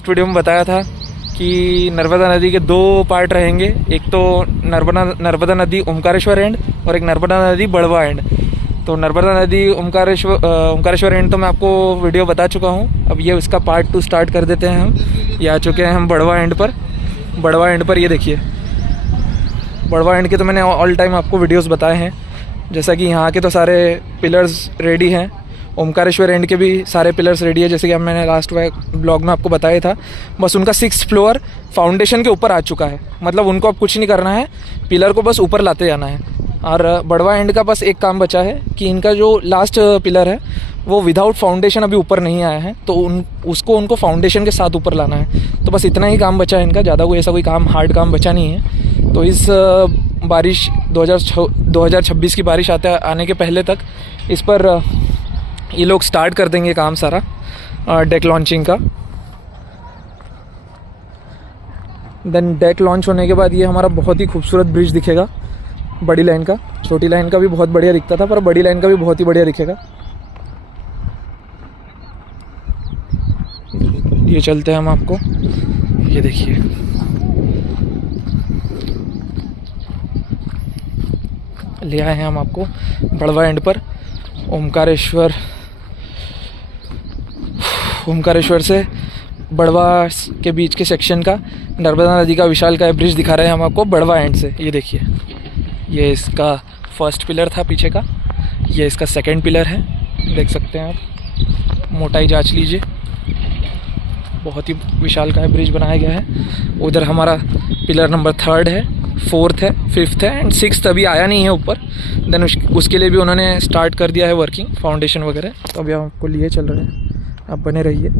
इस वीडियो में बताया था कि नर्मदा नदी के दो पार्ट रहेंगे, एक तो नर्मदा नदी ओमकारेश्वर एंड और एक नर्मदा नदी बड़वा एंड। तो नर्मदा नदी ओमकारेश्वर एंड तो मैं आपको वीडियो बता चुका हूँ। अब ये इसका पार्ट 2 स्टार्ट कर देते हैं। हम ये आ चुके हैं हम बड़वा एंड पर। ये देखिए बड़वा एंड के तो मैंने ऑल टाइम आपको वीडियोस बताए हैं, जैसा कि यहाँ के तो सारे पिलर्स रेडी हैं। ओमकारेश्वर एंड के भी सारे पिलर्स रेडी है, जैसे कि अब मैंने लास्ट ब्लॉग में आपको बताया था। बस उनका 6th फ्लोर फाउंडेशन के ऊपर आ चुका है, मतलब उनको अब कुछ नहीं करना है, पिलर को बस ऊपर लाते जाना है। और बड़वा एंड का बस एक काम बचा है कि इनका जो लास्ट पिलर है वो विदाउट फाउंडेशन अभी ऊपर नहीं आया है, तो उनको फाउंडेशन के साथ ऊपर लाना है। तो बस इतना ही काम बचा है इनका, ज़्यादा कोई ऐसा कोई काम हार्ड काम बचा नहीं है। तो इस बारिश 2026 की बारिश आने के पहले तक इस पर ये लोग स्टार्ट कर देंगे काम सारा डेक लॉन्चिंग का। देन डेक लॉन्च होने के बाद ये हमारा बहुत ही खूबसूरत ब्रिज दिखेगा बड़ी लाइन का। छोटी लाइन का भी बहुत बढ़िया दिखता था, पर बड़ी लाइन का भी बहुत ही बढ़िया दिखेगा। ये चलते हैं हम आपको, ये देखिए ले आए हैं हम आपको बड़वा एंड पर। ओमकारेश्वर से बड़वा के बीच के सेक्शन का नर्मदा नदी का विशालकाय ब्रिज दिखा रहे हैं हम आपको बड़वा एंड से। ये देखिए, ये इसका फर्स्ट पिलर था पीछे का, ये इसका सेकंड पिलर है, देख सकते हैं आप। मोटाई जांच लीजिए, बहुत ही विशालकाय ब्रिज बनाया गया है। उधर हमारा पिलर नंबर 3 है, 4th है, 5th है एंड 6th अभी आया नहीं है ऊपर। देन उसके लिए भी उन्होंने स्टार्ट कर दिया है वर्किंग, फाउंडेशन वगैरह। तो अभी हम आपको लिए चल रहे हैं, आप बने रहिए।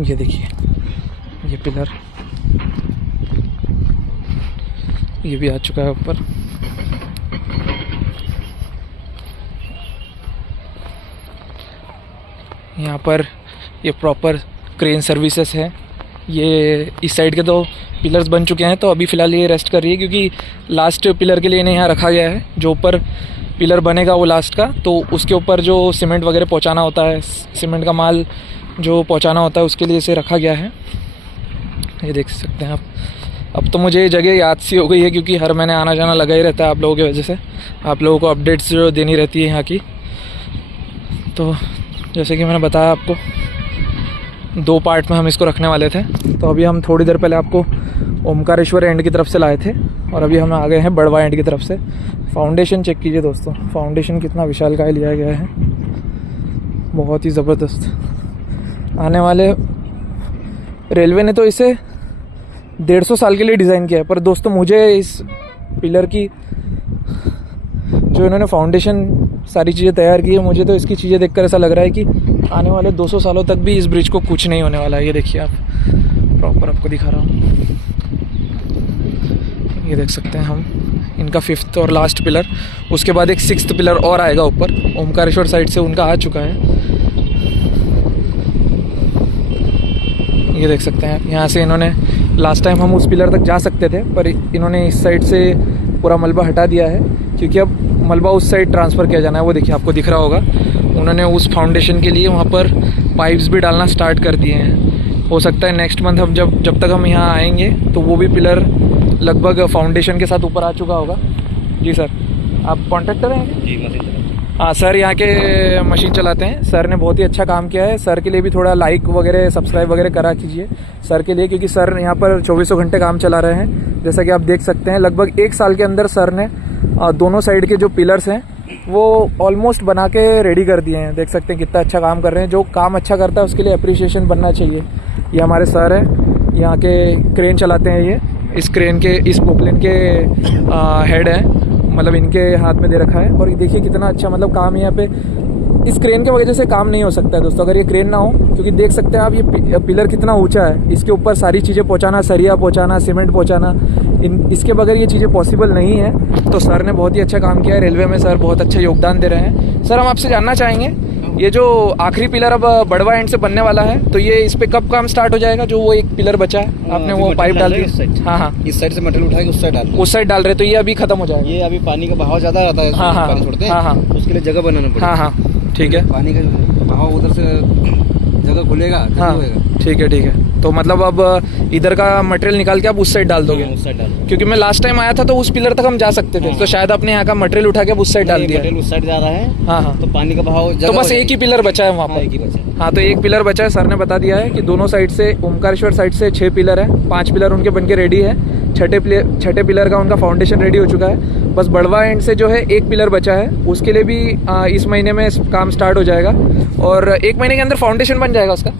ये देखिए ये पिलर ये भी आ चुका है ऊपर। यहाँ पर ये प्रॉपर क्रेन सर्विसेज है। ये इस साइड के तो पिलर्स बन चुके हैं, तो अभी फ़िलहाल ये रेस्ट कर रही है, क्योंकि लास्ट पिलर के लिए इन्हें यहाँ रखा गया है। जो ऊपर पिलर बनेगा वो लास्ट का, तो उसके ऊपर जो सीमेंट वगैरह पहुँचाना होता है, सीमेंट का माल जो पहुँचाना होता है, उसके लिए इसे रखा गया है। ये देख सकते हैं आप। अब तो मुझे ये जगह याद सी हो गई है, क्योंकि हर महीने आना जाना लगा ही रहता है आप लोगों की वजह से। आप लोगों को अपडेट्स जो देनी रहती है यहाँ की। तो जैसे कि मैंने बताया आपको, 2 पार्ट में हम इसको रखने वाले थे। तो अभी हम थोड़ी देर पहले आपको ओमकारेश्वर एंड की तरफ से लाए थे, और अभी हम आ गए हैं बड़वा एंड की तरफ से। फाउंडेशन चेक कीजिए दोस्तों, फाउंडेशन कितना विशालकाय लिया गया है, बहुत ही ज़बरदस्त। आने वाले रेलवे ने तो इसे 150 साल के लिए डिज़ाइन किया है, पर दोस्तों मुझे इस पिलर की जो इन्होंने फाउंडेशन सारी चीज़ें तैयार की है, मुझे तो इसकी चीज़ें देखकर ऐसा लग रहा है कि आने वाले 200 सालों तक भी इस ब्रिज को कुछ नहीं होने वाला है। ये देखिए आप, प्रॉपर आपको दिखा रहा हूँ। ये देख सकते हैं हम इनका 5th और लास्ट पिलर। उसके बाद एक 6th पिलर और आएगा ऊपर, ओमकारेश्वर साइड से उनका आ चुका है। ये देख सकते हैं, यहाँ से इन्होंने लास्ट टाइम हम उस पिलर तक जा सकते थे, पर इन्होंने इस साइड से पूरा मलबा हटा दिया है, क्योंकि अब मलबा उस साइड ट्रांसफ़र किया जाना है। वो देखिए आपको दिख रहा होगा, उन्होंने उस फाउंडेशन के लिए वहाँ पर पाइप्स भी डालना स्टार्ट कर दिए हैं। हो सकता है नेक्स्ट मंथ हम जब तक हम यहाँ आएंगे तो वो भी पिलर लगभग फाउंडेशन के साथ ऊपर आ चुका होगा। जी सर, आप कॉन्ट्रैक्टर हैं? जी, हाँ सर, यहाँ के मशीन चलाते हैं। सर ने बहुत ही अच्छा काम किया है। सर के लिए भी थोड़ा लाइक वगैरह सब्सक्राइब वगैरह करा कीजिए सर के लिए, क्योंकि सर यहाँ पर 24 घंटे काम चला रहे हैं। जैसा कि आप देख सकते हैं, लगभग 1 साल के अंदर सर ने दोनों साइड के जो पिलर्स हैं वो ऑलमोस्ट बना के रेडी कर दिए हैं। देख सकते हैं कितना अच्छा काम कर रहे हैं। जो काम अच्छा करता है उसके लिए अप्रिसिएशन बनना चाहिए। ये हमारे सर हैं, यहाँ के क्रेन चलाते हैं। ये इस क्रेन के, इस पोकलेन के हेड हैं, मतलब इनके हाथ में दे रखा है। और देखिए कितना अच्छा मतलब काम यहाँ पे इस क्रेन की वजह से काम नहीं हो सकता है दोस्तों, अगर ये क्रेन ना हो। क्योंकि देख सकते हैं आप ये पिलर कितना ऊंचा है, इसके ऊपर सारी चीज़ें पहुंचाना, सरिया पहुंचाना, सीमेंट पहुंचाना, इसके बगैर ये चीज़ें पॉसिबल नहीं है। तो सर ने बहुत ही अच्छा काम किया है। रेलवे में सर बहुत अच्छा योगदान दे रहे हैं। सर हम आपसे जानना चाहेंगे ये जो आखिरी पिलर अब बड़वा एंड से बनने वाला है, तो ये इस पे कब काम स्टार्ट हो जाएगा? जो वो एक पिलर बचा है, आपने वो पाइप डाल दी? हाँ हाँ, इस साइड से मटेरियल उठा के उस साइड डाल रहे, तो ये अभी खत्म हो जाएगा। ये अभी पानी का बहाव ज्यादा रहता है, हाँ हाँ, पानी छोड़ते हैं, हाँ हाँ, उसके लिए जगह बनाना पड़ेगा। हाँ हाँ, ठीक है, पानी का बहाव उधर से जगह खुलेगा, हाँ ठीक है। तो मतलब अब इधर का मटेरियल निकाल के आप उस साइड डाल दोगे? उस साइड डाल, क्योंकि मैं लास्ट टाइम आया था तो उस पिलर तक हम जा सकते थे, तो शायद अपने यहाँ का मटेरियल उठा के उस साइड डाल दिया। मटेरियल उस साइड जा रहा है। हाँ हाँ, तो पानी का बहाव तो बस एक ही पिलर बचा है वहाँ पर। एक ही बचा है। हाँ, तो एक पिलर बचा है। सर ने बता दिया है कि दोनों साइड से, ओमकारेश्वर साइड से 6 पिलर है, 5 पिलर उनके बनके रेडी है, छठे पिलर का उनका फाउंडेशन रेडी हो चुका है। बस बड़वा एंड से जो है एक पिलर बचा है, उसके लिए भी इस महीने में काम स्टार्ट हो जाएगा और 1 महीने के अंदर फाउंडेशन बन जाएगा उसका।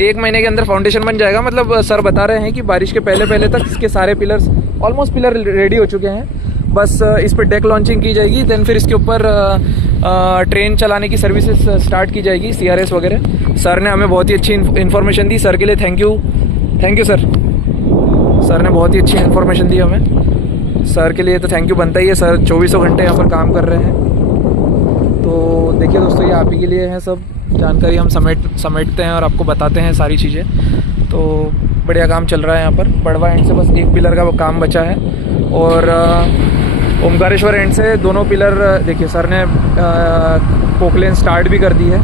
1 महीने के अंदर फाउंडेशन बन जाएगा। मतलब सर बता रहे हैं कि बारिश के पहले तक इसके सारे पिलर्स, ऑलमोस्ट पिलर रेडी हो चुके हैं। बस इस पर डेक लॉन्चिंग की जाएगी, देन फिर इसके ऊपर ट्रेन चलाने की सर्विसेज स्टार्ट की जाएगी, CRS वगैरह। सर ने हमें बहुत ही अच्छी इन्फॉर्मेशन दी, सर के लिए थैंक यू सर। सर ने बहुत ही अच्छी इन्फॉर्मेशन दी हमें, सर के लिए तो थैंक यू बनता ही है। सर 24 घंटे यहाँ पर काम कर रहे हैं। तो देखिए दोस्तों, ये आप ही के लिए है सब जानकारी, हम समेटते हैं और आपको बताते हैं सारी चीज़ें। तो बढ़िया काम चल रहा है यहाँ पर। बड़वा एंड से बस एक पिलर का काम बचा है और ओमकारेश्वर एंड से दोनों पिलर, देखिए सर ने पोकलेन स्टार्ट भी कर दी है।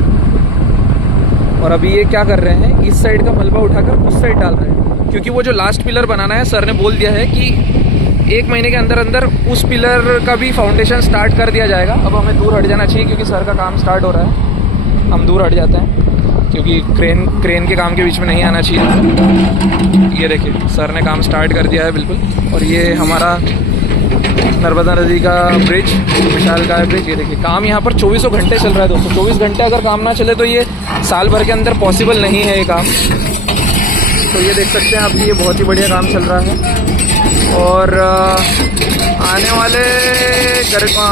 और अभी ये क्या कर रहे हैं, इस साइड का मलबा उठाकर उस साइड डाल रहे हैं, क्योंकि वो जो लास्ट पिलर बनाना है, सर ने बोल दिया है कि 1 महीने के अंदर उस पिलर का भी फाउंडेशन स्टार्ट कर दिया जाएगा। अब हमें दूर हट जाना चाहिए क्योंकि सर का काम स्टार्ट हो रहा है, हम दूर हट जाते हैं क्योंकि क्रेन के काम के बीच में नहीं आना चाहिए। ये देखिए सर ने काम स्टार्ट कर दिया है बिल्कुल। और ये हमारा नर्मदा नदी का ब्रिज, विशालकाय ब्रिज। ये देखिए काम यहाँ पर 24 घंटे चल रहा है दोस्तों। 24 घंटे अगर काम ना चले तो ये साल भर के अंदर पॉसिबल नहीं है ये काम। तो ये देख सकते हैं आप, ये बहुत ही बढ़िया काम चल रहा है। और आने वाले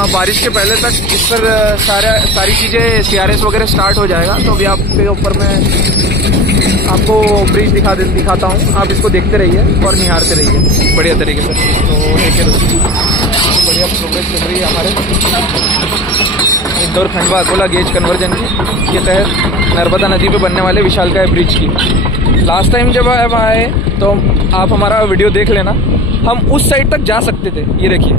बारिश के पहले तक इस पर सारी चीज़ें CRS वगैरह स्टार्ट हो जाएगा। तो अभी आपके ऊपर मैं आपको ब्रिज दिखाता हूँ, आप इसको देखते रहिए और निहारते रहिए बढ़िया तरीके से। तो देखिए दोस्तों, बढ़िया प्रोग्रेस चल रही है हमारे इंदौर खंडवा अकोला गेज कन्वर्जन की, ये तहत नर्मदा नदी पे बनने वाले विशालकाय ब्रिज की। लास्ट टाइम जब आए तो आप हमारा वीडियो देख लेना, हम उस साइड तक जा सकते थे, ये देखिए,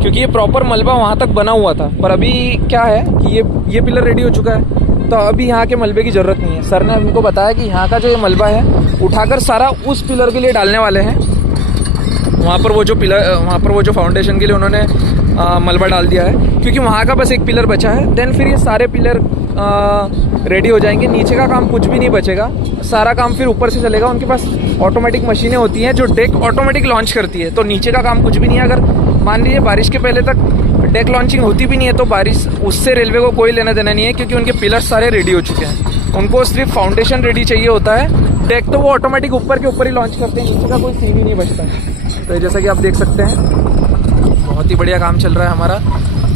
क्योंकि ये प्रॉपर मलबा वहाँ तक बना हुआ था। पर अभी क्या है कि ये पिलर रेडी हो चुका है, तो अभी यहाँ के मलबे की ज़रूरत नहीं है। सर ने हमको बताया कि यहाँ का जो ये मलबा है उठाकर सारा उस पिलर के लिए डालने वाले हैं। वहाँ पर वो जो फाउंडेशन के लिए उन्होंने मलबा डाल दिया है, क्योंकि वहाँ का बस एक पिलर बचा है। देन फिर ये सारे पिलर रेडी हो जाएंगे, नीचे का काम कुछ भी नहीं बचेगा, सारा काम फिर ऊपर से चलेगा। उनके पास ऑटोमेटिक मशीनें होती हैं जो डेक ऑटोमेटिक लॉन्च करती है, तो नीचे का काम कुछ भी नहीं है। अगर मान लीजिए बारिश के पहले तक डेक लॉन्चिंग होती भी नहीं है तो बारिश उससे रेलवे को कोई लेना देना नहीं है, क्योंकि उनके पिलर सारे रेडी हो चुके हैं। उनको सिर्फ फाउंडेशन रेडी चाहिए होता है, डेक तो वो ऑटोमेटिक ऊपर के ऊपर ही लॉन्च करते हैं, नीचे का कोई सीन ही नहीं बचता है। तो जैसा कि आप देख सकते हैं, बहुत ही बढ़िया काम चल रहा है हमारा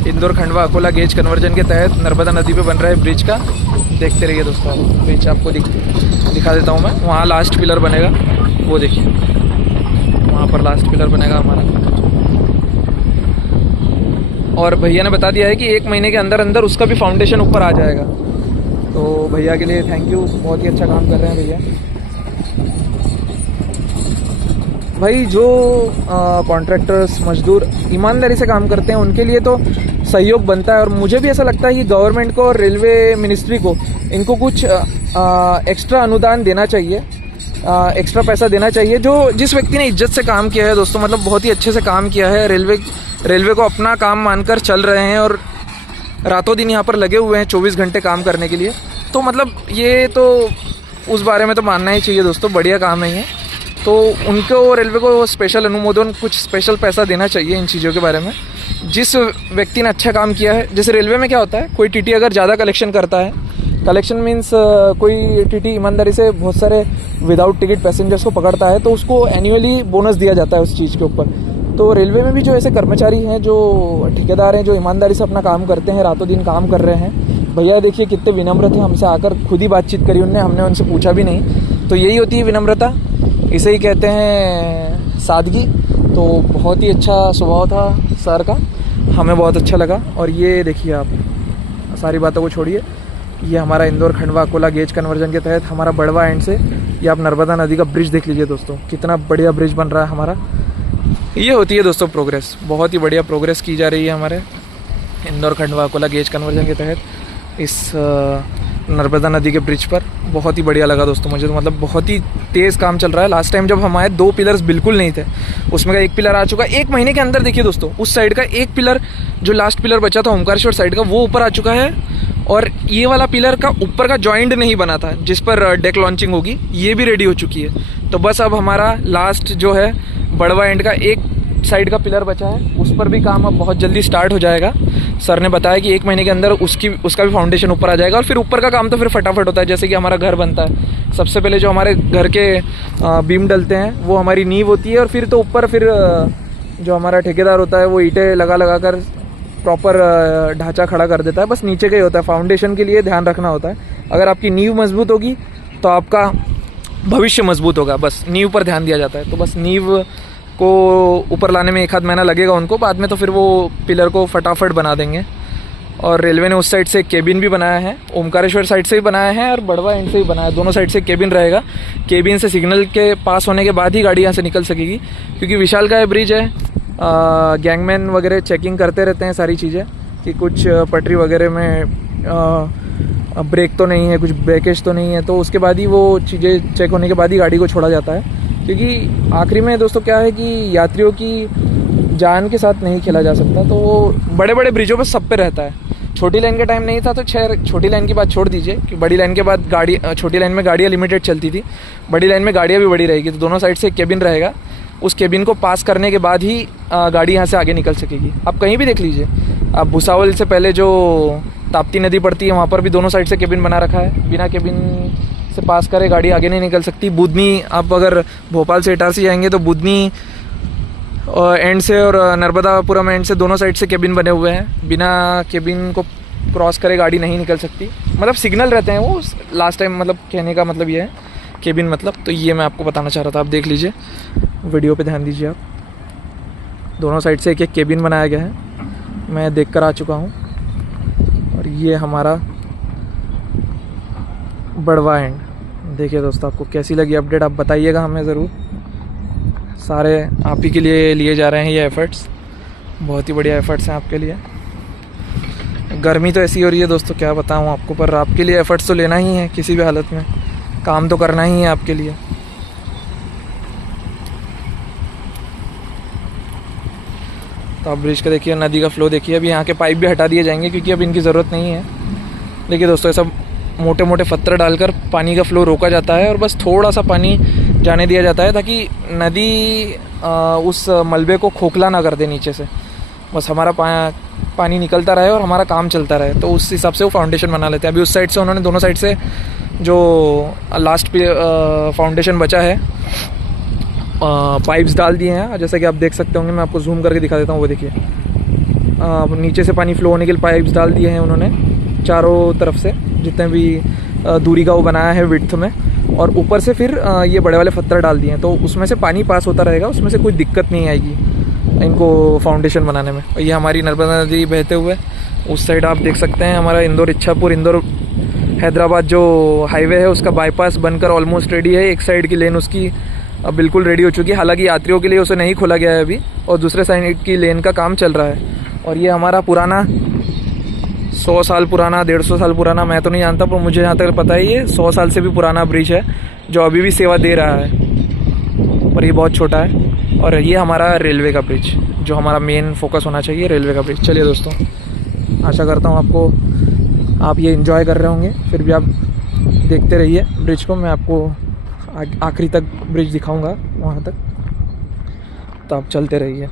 इंदौर खंडवा अकोला गेज कन्वर्जन के तहत नर्मदा नदी पे बन रहा है ब्रिज का। देखते रहिए दोस्तों, ब्रिज आपको दिखा देता हूँ मैं। वहाँ लास्ट पिलर बनेगा, वो देखिए, वहाँ पर लास्ट पिलर बनेगा हमारा। और भैया ने बता दिया है कि 1 महीने के अंदर उसका भी फाउंडेशन ऊपर आ जाएगा। तो भैया के लिए थैंक यू, बहुत ही अच्छा काम कर रहे हैं भैया। भाई जो कॉन्ट्रैक्टर्स, मजदूर ईमानदारी से काम करते हैं उनके लिए तो सहयोग बनता है। और मुझे भी ऐसा लगता है कि गवर्नमेंट को और रेलवे मिनिस्ट्री को इनको कुछ एक्स्ट्रा अनुदान देना चाहिए, एक्स्ट्रा पैसा देना चाहिए। जिस व्यक्ति ने इज्जत से काम किया है दोस्तों, मतलब बहुत ही अच्छे से काम किया है, रेलवे को अपना काम मानकर चल रहे हैं और रातों दिन यहाँ पर लगे हुए हैं 24 घंटे काम करने के लिए, तो मतलब ये तो उस बारे में तो मानना ही चाहिए दोस्तों, बढ़िया काम है ये। तो उनको, रेलवे को स्पेशल अनुमोदन, कुछ स्पेशल पैसा देना चाहिए इन चीज़ों के बारे में। जिस व्यक्ति ने अच्छा काम किया है, जैसे रेलवे में क्या होता है, कोई टीटी अगर ज़्यादा कलेक्शन करता है, कलेक्शन मीन्स कोई टीटी ईमानदारी से बहुत सारे विदाउट टिकट पैसेंजर्स को पकड़ता है तो उसको एनुअली बोनस दिया जाता है उस चीज़ के ऊपर। तो रेलवे में भी जो ऐसे कर्मचारी हैं, जो ठेकेदार हैं, जो ईमानदारी से अपना काम करते हैं, रातों दिन काम कर रहे हैं, भैया देखिए कितने विनम्र थे, हमसे आकर खुद ही बातचीत करी हमने उनसे पूछा भी नहीं। तो यही होती है विनम्रता, इसे ही कहते हैं सादगी। तो बहुत ही अच्छा स्वभाव था सर का, हमें बहुत अच्छा लगा। और ये देखिए आप, सारी बातों को छोड़िए, ये हमारा इंदौर खंडवा अकोला गेज कन्वर्जन के तहत हमारा बड़वा एंड से ये आप नर्मदा नदी का ब्रिज देख लीजिए दोस्तों, कितना बढ़िया ब्रिज बन रहा है हमारा। ये होती है दोस्तों प्रोग्रेस, बहुत ही बढ़िया प्रोग्रेस की जा रही है हमारे इंदौर खंडवा अकोला गेज कन्वर्जन के तहत इस नर्मदा नदी के ब्रिज पर। बहुत ही बढ़िया लगा दोस्तों मुझे तो, मतलब बहुत ही तेज़ काम चल रहा है। लास्ट टाइम जब हम आए 2 पिलर्स बिल्कुल नहीं थे, उसमें का 1 पिलर आ चुका है 1 महीने के अंदर। देखिए दोस्तों उस साइड का 1 पिलर जो लास्ट पिलर बचा था ओमकारेश्वर साइड का वो ऊपर आ चुका है, और ये वाला पिलर का ऊपर का जॉइंट नहीं बना था जिस पर डेक लॉन्चिंग होगी, ये भी रेडी हो चुकी है। तो बस अब हमारा लास्ट जो है बड़वा एंड का 1 साइड का पिलर बचा है, उस पर भी काम अब बहुत जल्दी स्टार्ट हो जाएगा। सर ने बताया कि 1 महीने के अंदर उसका भी फाउंडेशन ऊपर आ जाएगा, और फिर ऊपर का काम तो फिर फटाफट होता है। जैसे कि हमारा घर बनता है, सबसे पहले जो हमारे घर के बीम डलते हैं वो हमारी नींव होती है, और फिर तो ऊपर फिर जो हमारा ठेकेदार होता है वो ईंटें लगा कर प्रॉपर ढांचा खड़ा कर देता है। बस नीचे का ही होता है, फाउंडेशन के लिए ध्यान रखना होता है। अगर आपकी नींव मजबूत होगी तो आपका भविष्य मजबूत होगा, बस नींव पर ध्यान दिया जाता है। तो बस नींव को ऊपर लाने में 1 आध महीना लगेगा उनको, बाद में तो फिर वो पिलर को फटाफट बना देंगे। और रेलवे ने उस साइड से केबिन भी बनाया है, ओमकारेश्वर साइड से भी बनाया है और बड़वा एंड से भी बनाया है, दोनों साइड से केबिन रहेगा। केबिन से सिग्नल के पास होने के बाद ही गाड़ी यहाँ से निकल सकेगी, क्योंकि विशालकाय ब्रिज है। गैंगमैन वगैरह चेकिंग करते रहते हैं सारी चीज़ें कि कुछ पटरी वगैरह में ब्रेक तो नहीं है, कुछ ब्रेकेज तो नहीं है, तो उसके बाद ही वो चीज़ें चेक होने के बाद ही गाड़ी को छोड़ा जाता है। क्योंकि आखिरी में दोस्तों क्या है कि यात्रियों की जान के साथ नहीं खेला जा सकता, तो वो बड़े बड़े ब्रिजों पर सब पे रहता है। छोटी लाइन का टाइम नहीं था तो छोटी लाइन की बात छोड़ दीजिए कि बड़ी लाइन के बाद छोटी लाइन में गाड़ियाँ लिमिटेड चलती थी, बड़ी लाइन में गाड़ियाँ भी बड़ी रहेगी। तो दोनों साइड से केबिन रहेगा, उस केबिन को पास करने के बाद ही गाड़ी यहाँ से आगे निकल सकेगी। आप कहीं भी देख लीजिए, आप भुसावल से पहले जो ताप्ती नदी पड़ती है वहाँ पर भी दोनों साइड से केबिन बना रखा है, बिना केबिन से पास करे गाड़ी आगे नहीं निकल सकती। बुधनी, आप अगर भोपाल से इटारसी जाएंगे तो बुधनी एंड से और नर्मदापुरम एंड से दोनों साइड से केबिन बने हुए हैं, बिना केबिन को क्रॉस करे गाड़ी नहीं निकल सकती। मतलब सिग्नल रहते हैं वो, लास्ट टाइम मतलब कहने का मतलब ये है केबिन मतलब। तो ये मैं आपको बताना चाह रहा था, आप देख लीजिए, वीडियो पे ध्यान दीजिए आप। दोनों साइड से एक केबिन बनाया गया है, मैं देख कर आ चुका हूँ। और ये हमारा बड़वा एंड। देखिए दोस्तों आपको कैसी लगी अपडेट, आप बताइएगा हमें ज़रूर। सारे आप ही के लिए जा रहे हैं ये एफ़र्ट्स, बहुत ही बढ़िया एफ़र्ट्स हैं आपके लिए। गर्मी तो ऐसी हो रही है दोस्तों, क्या बताऊँ आपको, पर आपके लिए एफ़र्ट्स तो लेना ही है, किसी भी हालत में काम तो करना ही है आपके लिए। तो आप ब्रिज का देखिए, नदी का फ्लो देखिए। अभी यहाँ के पाइप भी हटा दिए जाएंगे क्योंकि अब इनकी ज़रूरत नहीं है। देखिए दोस्तों, ऐसा मोटे मोटे पत्थर डालकर पानी का फ्लो रोका जाता है और बस थोड़ा सा पानी जाने दिया जाता है ताकि नदी उस मलबे को खोखला ना कर दे नीचे से। बस हमारा पानी निकलता रहे और हमारा काम चलता रहे, तो उस हिसाब से वो फाउंडेशन बना लेते हैं। अभी उस साइड से उन्होंने दोनों साइड से जो लास्ट फाउंडेशन बचा है पाइप्स डाल दिए हैं, जैसा कि आप देख सकते होंगे। मैं आपको जूम करके दिखा देता हूँ, वो देखिए नीचे से पानी फ्लो होने के लिए पाइप्स डाल दिए हैं उन्होंने चारों तरफ से, जितने भी दूरी का वो बनाया है विड्थ में। और ऊपर से फिर ये बड़े वाले पत्थर डाल दिए हैं, तो उसमें से पानी पास होता रहेगा, उसमें से कोई दिक्कत नहीं आएगी इनको फाउंडेशन बनाने में। और ये हमारी नर्मदा नदी बहते हुए उस साइड आप देख सकते हैं हमारा इंदौर इच्छापुर इंदौर हैदराबाद जो हाईवे है उसका बाईपास बनकर ऑलमोस्ट रेडी है। एक साइड की लेन उसकी अब बिल्कुल रेडी हो चुकी है, हालांकि यात्रियों के लिए उसे नहीं खोला गया है अभी, और दूसरे साइड की लेन का काम चल रहा है। और ये हमारा पुराना 100 साल पुराना 150 साल पुराना, मैं तो नहीं जानता, पर मुझे जहाँ तक पता है ये 100 साल से भी पुराना ब्रिज है जो अभी भी सेवा दे रहा है, पर ये बहुत छोटा है। और ये हमारा रेलवे का ब्रिज, जो हमारा मेन फोकस होना चाहिए, रेलवे का ब्रिज। चलिए दोस्तों, आशा करता हूँ आप ये एंजॉय कर रहे होंगे, फिर भी आप देखते रहिए ब्रिज को। मैं आपको आखिरी तक ब्रिज दिखाऊंगा वहाँ तक, तो आप चलते रहिए।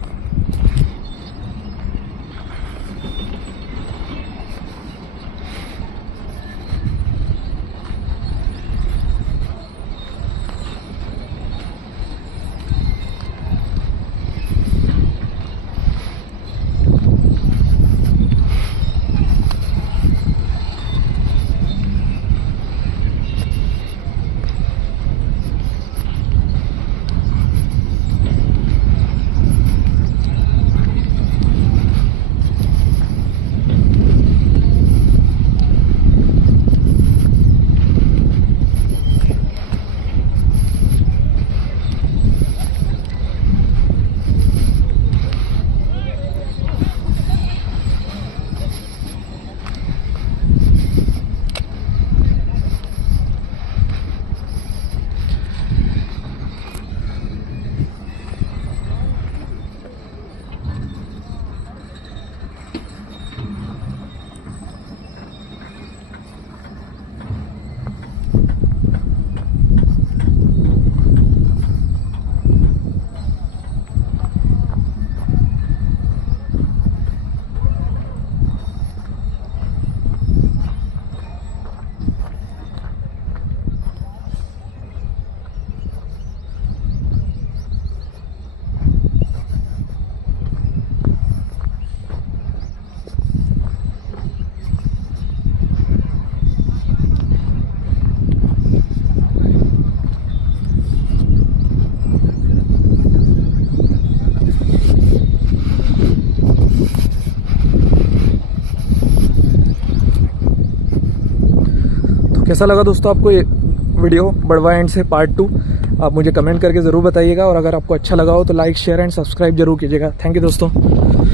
कैसा लगा दोस्तों आपको ये वीडियो बड़वा एंड से पार्ट 2? आप मुझे कमेंट करके ज़रूर बताइएगा, और अगर आपको अच्छा लगा हो तो लाइक शेयर एंड सब्सक्राइब जरूर कीजिएगा। थैंक यू दोस्तों।